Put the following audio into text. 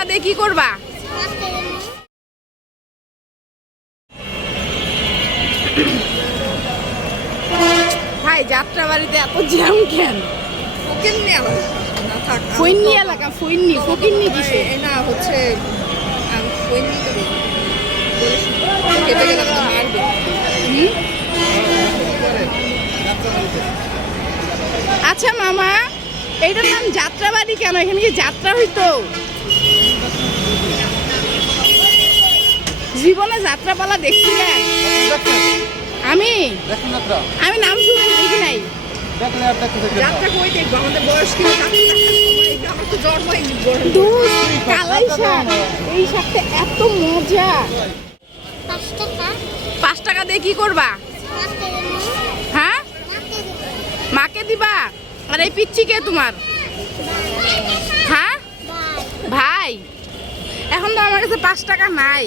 টাকা দিয়ে কি করবা? ভাই যাত্রাবাড়িতে এত জ্যাম কেন? ফৈনি এলাকা, ফৈনি ফকিন্নি কিসে? না হচ্ছে ফৈনি কেটে গেলে মারবে। আচ্ছা মামা, এইটার নাম যাত্রাবাড়ি কেন? এখানে কি যাত্রা হইতো? জীবনে যাত্রাপালা দেখছিলেন? আমি আমি নাম শুনছি, দেখি নাই। যাত্রা কই দেখবো? আমাদের বয়স কি? আমার তো জন্ম হয়নি। কালাই শাক, এই শাকটা এত মজা। 5 টাকা দিয়ে কি করবা? হ্যাঁ, মাকে দিবা। আর এই পিচ্ছি কে তোমার? হ্যাঁ ভাই, এখন তো আমার কাছে 5 টাকা নাই।